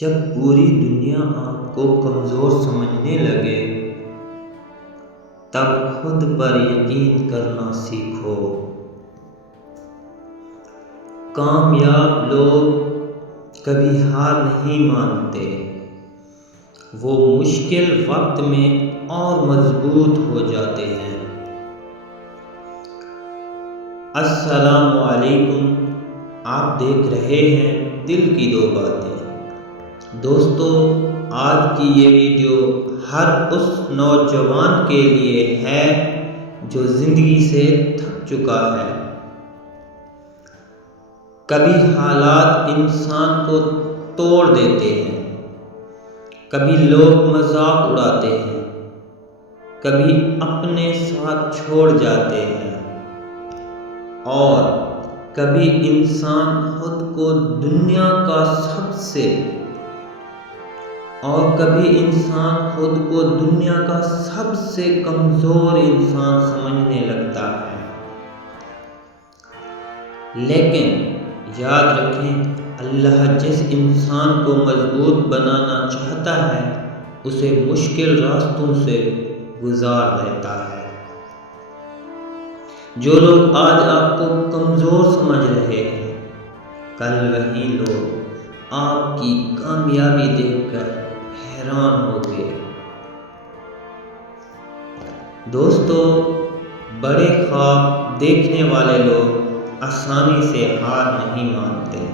جب پوری دنیا آپ کو کمزور سمجھنے لگے تب خود پر یقین کرنا سیکھو۔ کامیاب لوگ کبھی ہار نہیں مانتے، وہ مشکل وقت میں اور مضبوط ہو جاتے ہیں۔ السلام علیکم، آپ دیکھ رہے ہیں دل کی دو باتیں۔ دوستو، آج کی یہ ویڈیو ہر اس نوجوان کے لیے ہے جو زندگی سے تھک چکا ہے۔ کبھی حالات انسان کو توڑ دیتے ہیں، کبھی لوگ مذاق اڑاتے ہیں، کبھی اپنے ساتھ چھوڑ جاتے ہیں، اور کبھی انسان خود کو دنیا کا سب سے کمزور انسان سمجھنے لگتا ہے۔ لیکن یاد رکھیں، اللہ جس انسان کو مضبوط بنانا چاہتا ہے اسے مشکل راستوں سے گزار دیتا ہے۔ جو لوگ آج آپ کو کمزور سمجھ رہے ہیں، کل وہی لوگ آپ کی کامیابی دیکھ کر حیران ہو گئے۔ دوستو، بڑے خواب دیکھنے والے لوگ آسانی سے ہار نہیں مانتے۔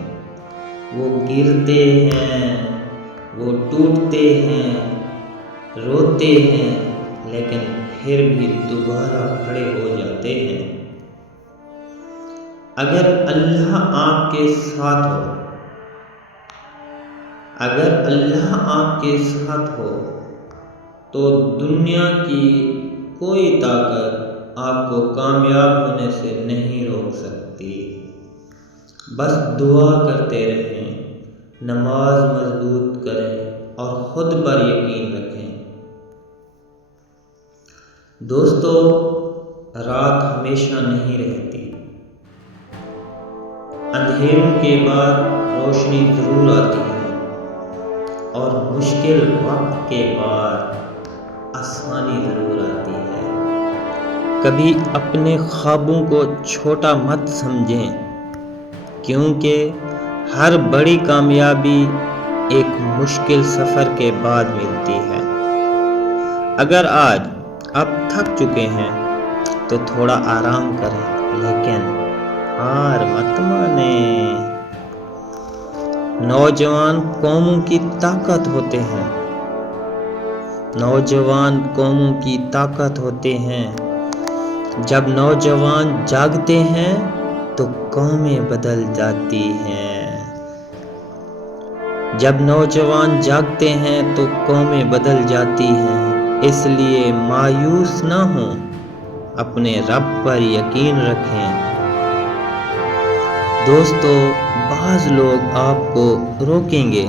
وہ گرتے ہیں، وہ ٹوٹتے ہیں، روتے ہیں، لیکن پھر بھی دوبارہ کھڑے ہو جاتے ہیں۔ اگر اللہ آپ کے ساتھ ہو تو دنیا کی کوئی طاقت آپ کو کامیاب ہونے سے نہیں روک سکتی۔ بس دعا کرتے رہیں، نماز مضبوط کریں اور خود پر یقین رکھیں۔ دوستو، رات ہمیشہ نہیں رہتی، اندھیروں کے بعد روشنی ضرور آتی ہے، اور مشکل وقت کے بعد آسانی ضرور آتی ہے۔ کبھی اپنے خوابوں کو چھوٹا مت سمجھیں، کیونکہ ہر بڑی کامیابی ایک مشکل سفر کے بعد ملتی ہے۔ اگر آج آپ تھک چکے ہیں تو تھوڑا آرام کریں، لیکن ہار مت مانیں۔ نوجوان قوموں کی طاقت ہوتے ہیں۔ جب نوجوان جاگتے ہیں تو قومیں بدل جاتی ہیں۔ اس لیے مایوس نہ ہوں، اپنے رب پر یقین رکھیں۔ دوستو، بعض لوگ آپ کو روکیں گے،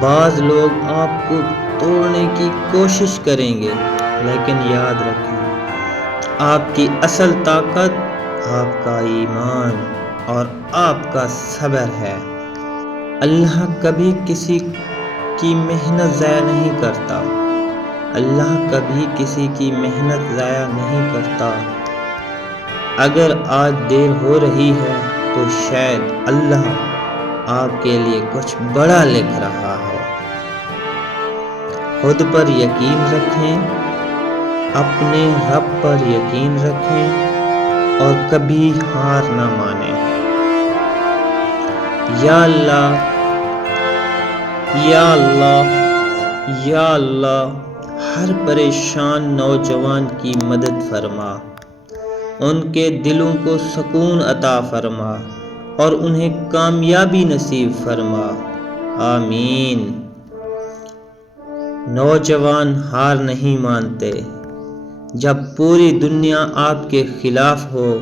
بعض لوگ آپ کو توڑنے کی کوشش کریں گے، لیکن یاد رکھیں، آپ کی اصل طاقت آپ کا ایمان اور آپ کا صبر ہے۔ اللہ کبھی کسی کی محنت ضائع نہیں کرتا۔ اگر آج دیر ہو رہی ہے تو شاید اللہ آپ کے لیے کچھ بڑا لکھ رہا ہو۔ خود پر یقین رکھیں، اپنے رب پر یقین رکھیں، اور کبھی ہار نہ مانیں۔ یا اللہ، ہر پریشان نوجوان کی مدد فرما، ان کے دلوں کو سکون عطا فرما، اور انہیں کامیابی نصیب فرما۔ آمین۔ نوجوان ہار نہیں مانتے۔ جب پوری دنیا آپ کے خلاف ہو،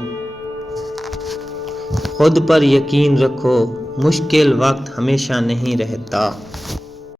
خود پر یقین رکھو، مشکل وقت ہمیشہ نہیں رہتا۔